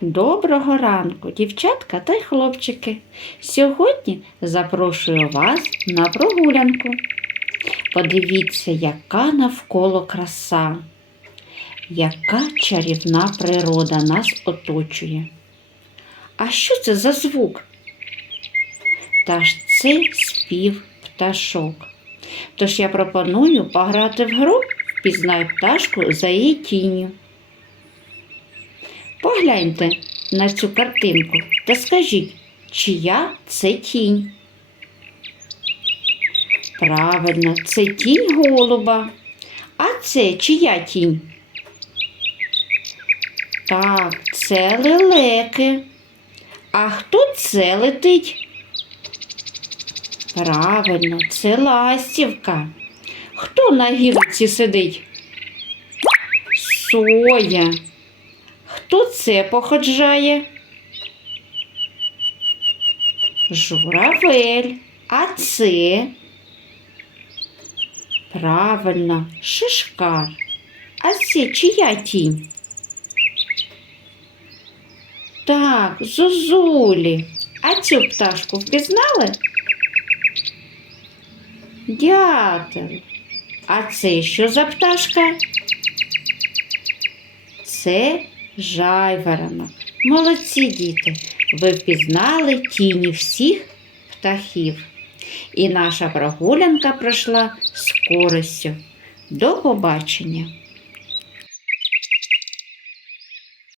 Доброго ранку, дівчатка та й хлопчики. Сьогодні запрошую вас на прогулянку. Подивіться, яка навколо краса, яка чарівна природа нас оточує. А що це за звук? Та ж це спів пташок. Тож я пропоную пограти в гру Впізнай пташку за її тінню. Погляньте на цю картинку та скажіть, чия це тінь? Правильно, це тінь голуба. А це чия тінь? Так, це лелеки. А хто це летить? Правильно, це ластівка. Хто на гілці сидить? Соя. Хто це походжає? Журавель. А це? Правильно, шишкар. А це чия тінь? Так, зозулі. А цю пташку впізнали? Дятел. А це що за пташка? Це жайворонок. Молодці діти. Ви впізнали тіні всіх птахів. І наша прогулянка пройшла з користю. До побачення!